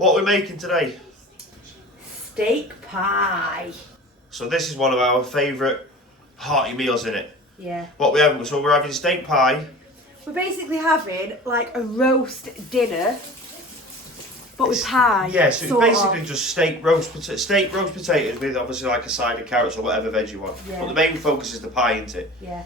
What are we making today? Steak pie. So this is one of our favourite hearty meals, isn't it? Yeah. What we having? So we're having steak pie. We're basically having like a roast dinner, but with pie. Yeah, so it's basically just steak roast potatoes with obviously like a side of carrots or whatever veg you want. Yeah. But the main focus is the pie, isn't it? Yeah.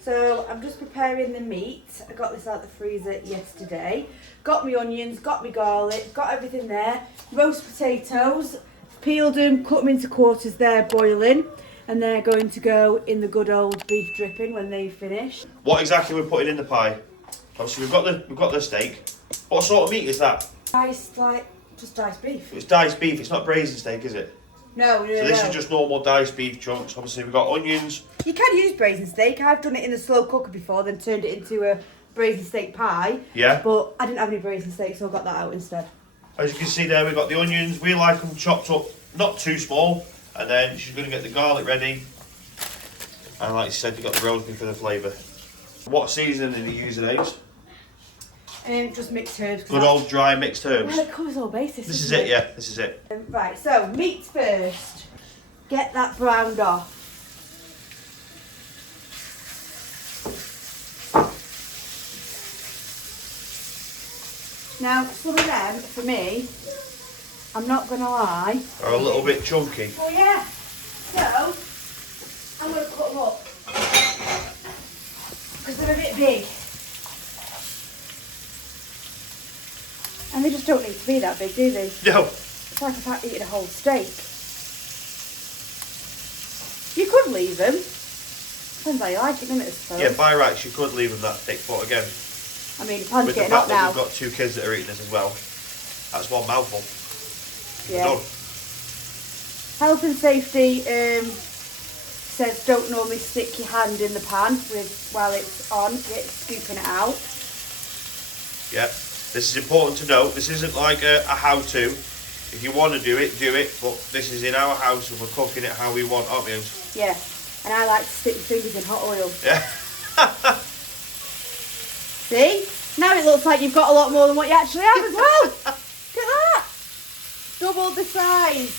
So I'm just preparing the meat. I got this out the freezer yesterday. Got me onions, got me garlic, got everything there. Roast potatoes, peeled them, cut them into quarters there, boiling. And they're going to go in the good old beef dripping when they finish. What exactly we're putting in the pie? Obviously we've got the steak. What sort of meat is that? Diced, like, just diced beef. It's diced beef, it's not braised steak, is it? No. So this is just normal diced beef chunks. Obviously we've got onions. You can use braised steak. I've done it in the slow cooker before, then turned it into a braised steak pie. Yeah. But I didn't have any braised steak, so I got that out instead. As you can see there, we've got the onions. We like them chopped up, not too small. And then she's going to get the garlic ready. And like you said, you've got the roast beef for the flavour. What seasoning are you using, Ace? Just mixed herbs. Good old dry mixed herbs. Well, it covers all bases. This is it, yeah. This is it. Right, so meat first. Get that browned off. Now, some of them, for me, I'm not going to lie, Are a little bit chunky. oh yeah. So, I'm going to cut them up. Because they're a bit big. And they just don't need to be that big, do they? No. It's like if I eating a whole steak. You could leave them. Depends how you like it, doesn't it, I suppose? Yeah, by rights, you could leave them that thick, but again, I mean, the pan's with the getting fact hot that now. we've got 2 kids that are eating this as well, that's one mouthful. Yeah. Done. Health and safety says don't normally stick your hand in the pan while it's on, scooping it out. Yeah. This is important to note. This isn't like a how-to. If you want to do it, but this is in our house and we're cooking it how we want, aren't we? Yeah, and I like to stick my fingers in hot oil. Yeah. See? Now it looks like you've got a lot more than what you actually have as well. Look at that. Double the size.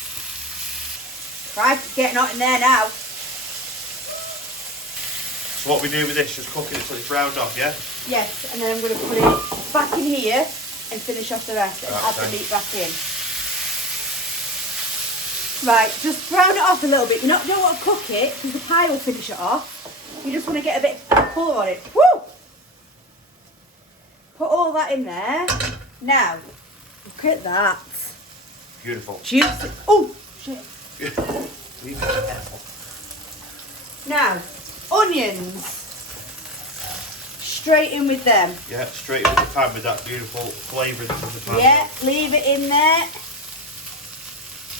Christ, it's getting hot in there now. So what we do with this, just cooking it till it's browned off, yeah? Yes, and then I'm going to put it back in here and finish off the rest and add the meat back in. Right, just brown it off a little bit. You don't want to cook it because the pie will finish it off. You just want to get a bit of colour on it. Woo! Put all that in there. Now, look at that. Beautiful. Juicy. Oh, shit. Be careful. Now, onions. Straight in with them. Yeah, straight into the pan with that beautiful flavour into the pan. Yeah, leave it in there.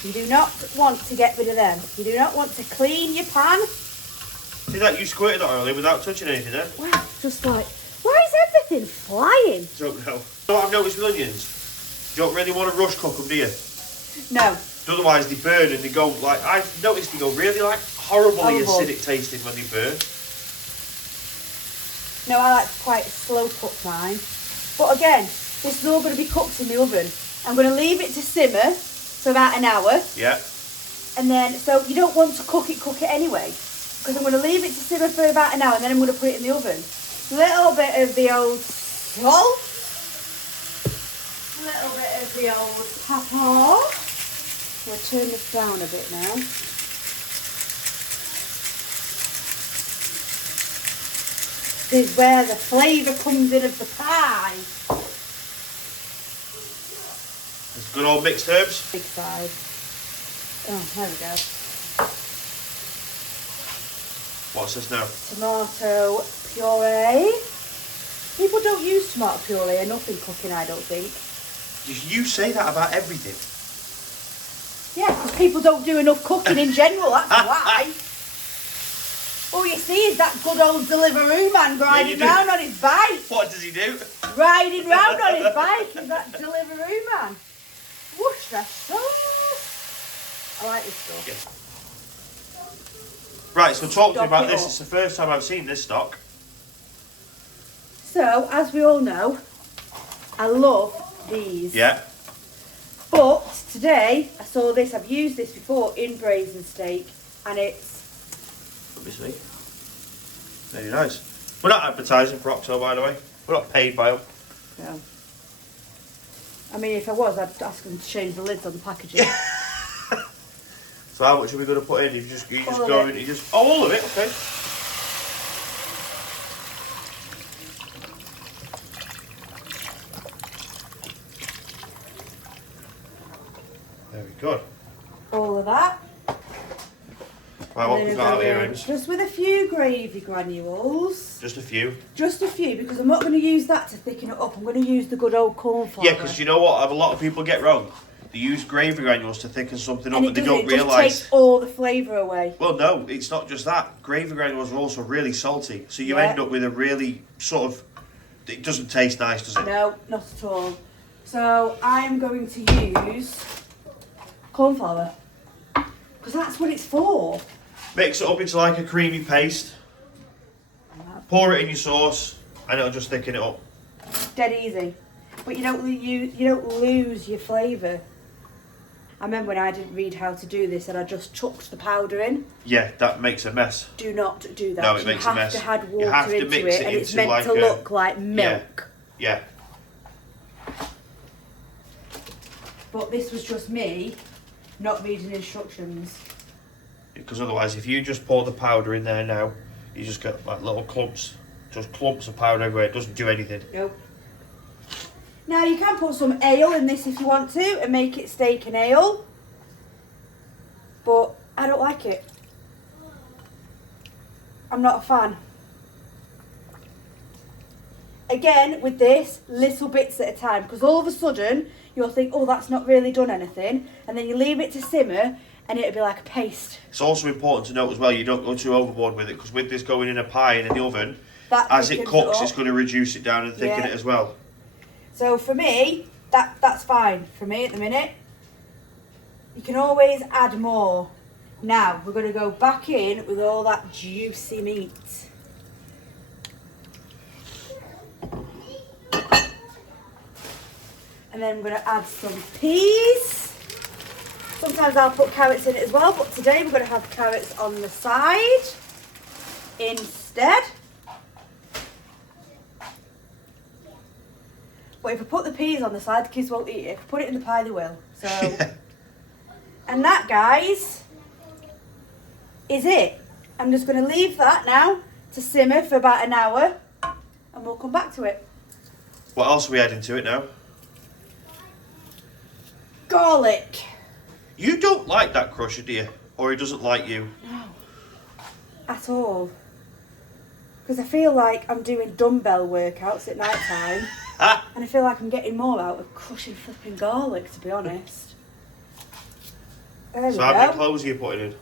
You do not want to get rid of them. You do not want to clean your pan. See that you squirted that oil in without touching anything there? Well, just like, why is everything flying? Don't know. You know what I've noticed with onions? You don't really want to rush cook them, do you? No. Otherwise they burn and they go like, I've noticed they go really like horribly Horrible. acidic tasting when they burn. No, I like to quite slow cook mine. But again, this is all going to be cooked in the oven. I'm going to leave it to simmer for about an hour. Yeah. And then, so you don't want to cook it anyway. Because I'm going to leave it to simmer for about an hour and then I'm going to put it in the oven. Little bit of the old salt. Little bit of the old pepper. We'll turn this down a bit now. This is where the flavour comes in of the pie. It's good old mixed herbs. Big size. Oh, there we go. What's this now? Tomato puree. People don't use tomato puree enough in cooking, I don't think. You say that about everything. Yeah, because people don't do enough cooking in general, that's why. All you see is that good old Deliveroo man riding round on his bike. What does he do? Riding round on his bike is that Deliveroo man. Whoosh, that's sauce. I like this stuff. Yeah. Right, so talk to me Stock about it this. up. It's the first time I've seen this stock. So, as we all know, I love these. Yeah. today I saw this, I've used this before in braised steak, and it's... Let me see. Very nice. We're not advertising for Oxo, by the way. We're not paid by them. No. I mean, if I was, I'd ask them to change the lids on the packaging. So how much are we going to put in? You just All go of in, it. you just... Oh, all of it, okay. Very good. All of that. Right, what And we've then got out we're here, going Ames? just with a few gravy granules. Just a few. Just a few, because I'm not going to use that to thicken it up. I'm going to use the good old corn flour. Yeah, because you know what? A lot of people get wrong. They use gravy granules to thicken something up, and but they it don't just realise. takes all the flavour away. Well, no, it's not just that. Gravy granules are also really salty, so you Yeah. end up with a really sort of. It doesn't taste nice, does it? No, not at all. So I'm going to use corn flour, because that's what it's for. Mix it up into like a creamy paste. Pour it in your sauce, and it'll just thicken it up. Dead easy. But you don't lose your flavour. I remember when I didn't read how to do this and I just chucked the powder in. Yeah, that makes a mess. Do not do that. No, it makes a mess. You have to add water You have to into mix it, it and it's into meant like to look like milk. Yeah. But this was just me not reading instructions. Because otherwise, if you just pour the powder in there now, you just get like little clumps, just clumps of powder everywhere. It doesn't do anything. Nope. Now you can put some ale in this if you want to and make it steak and ale. But I don't like it. I'm not a fan. Again, with this, little bits at a time. Because all of a sudden, you'll think, oh, that's not really done anything. And then you leave it to simmer and it'll be like a paste. It's also important to note as well, you don't go too overboard with it, because with this going in a pie and in the oven, That as it thickens cooks, up. it's going to reduce it down and thicken Yeah. it as well. So for me, that's fine for me at the minute. You can always add more. Now we're going to go back in with all that juicy meat. And then I'm going to add some peas. Sometimes I'll put carrots in it as well, but today we're going to have carrots on the side instead. But if I put the peas on the side, the kids won't eat it. If I put it in the pie, they will. So, and that, guys, is it. I'm just going to leave that now to simmer for about an hour, and we'll come back to it. What else are we adding to it now? Garlic. You don't like that crusher, do you? Or he doesn't like you? No, at all. Because I feel like I'm doing dumbbell workouts at night time. And I feel like I'm getting more out of crushing flipping garlic, to be honest. There So we how many go. cloves are you putting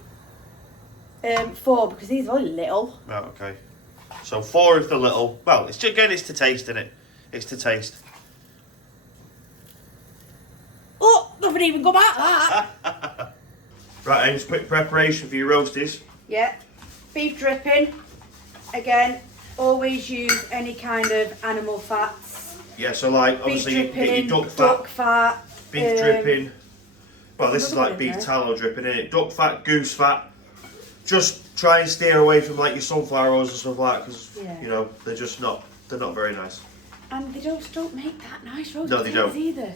in? 4, because these are only little. Right, okay. So 4 if they're little. Well, it's again, it's to taste, isn't it? It's to taste. Oh, nothing even come out of that. Right, Ames, quick preparation for your roasties. Yeah. Beef dripping. Again, always use any kind of animal fats. Yeah, so like, Beef obviously you dripping, get your duck fat, beef um, dripping. Well, this is another like one in beef there. tallow dripping, isn't it? Duck fat, goose fat. Just try and steer away from like your sunflower oils and stuff like that, because Yeah. you know they're not very nice. And they don't make that nice roast No, they potatoes don't. either.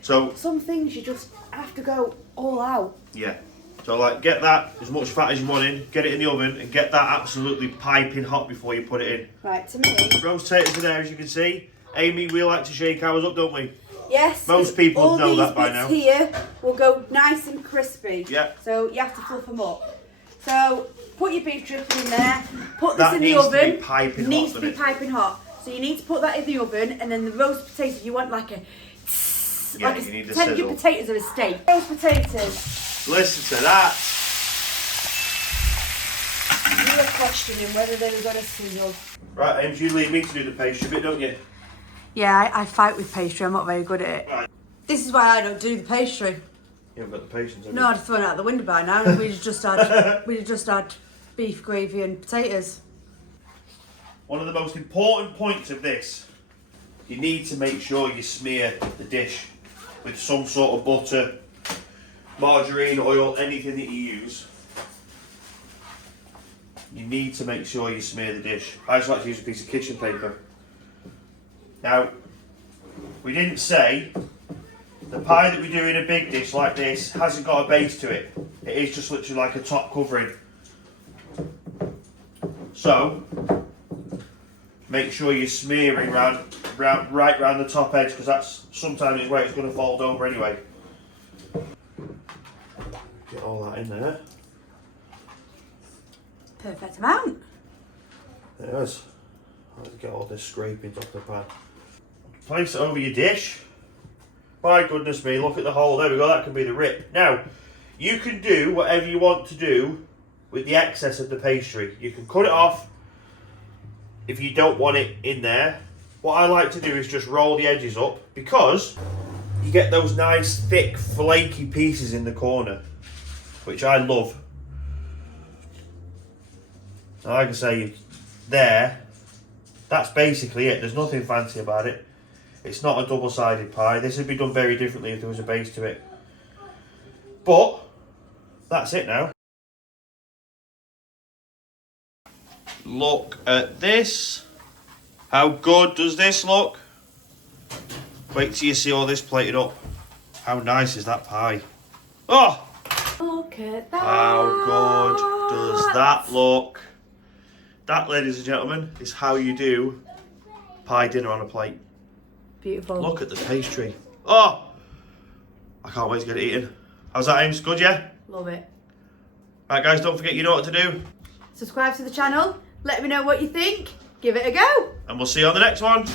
So Some things you just have to go all out. yeah, so like get that as much fat as you want in, get it in the oven, and get that absolutely piping hot before you put it in. Right, to me. Roast potatoes are there, as you can see. Amy, we like to shake ours up, don't we? Yes. Most people all know these that by bits now. here will go nice and crispy. Yeah. So you have to fluff them up. So put your beef dripping in there. Put this That in the needs to oven. be piping hot, Needs to be doesn't it? piping hot. So you need to put that in the oven, and then the roast potatoes. You want like a. Yeah, like you need the pretend your sizzle. potatoes are a steak. Roast potatoes. Listen to that. You were questioning whether they were going to sizzle. Right, Ames, you leave me to do the pastry bit, don't you? Yeah, I fight with pastry. I'm not very good at it. Right. This is why I don't do the pastry. You haven't got the patience, have No, I'd have thrown it out the window by now. We'd just had beef gravy and potatoes. One of the most important points of this, you need to make sure you smear the dish with some sort of butter margarine, oil, anything that you use, you need to make sure you smear the dish. I just like to use a piece of kitchen paper. Now, we didn't say the pie that we do in a big dish like this hasn't got a base to it. It is just literally like a top covering. So, make sure you're smearing right round the top edge, because that's sometimes where it's going to fold over anyway. Get all that in there. Perfect amount. There it is. Let's get all this scrapings off the pan. Place it over your dish. My goodness me, look at the hole. There we go, that can be the rip. Now, you can do whatever you want to do with the excess of the pastry. You can cut it off if you don't want it in there. What I like to do is just roll the edges up, because you get those nice, thick, flaky pieces in the corner, which I love. Now, like I say, there, that's basically it. There's nothing fancy about it. It's not a double-sided pie. This would be done very differently if there was a base to it. But, that's it now. Look at this. How good does this look? Wait till you see all this plated up. How nice is that pie? Oh! Look at that. How good does that look? That, ladies and gentlemen, is how you do pie dinner on a plate. Beautiful. Look at the pastry. Oh! I can't wait to get it eaten. How's that, Ames? Good, yeah? Love it. Right, guys, don't forget you know what to do. Subscribe to the channel. Let me know what you think. Give it a go. And we'll see you on the next one.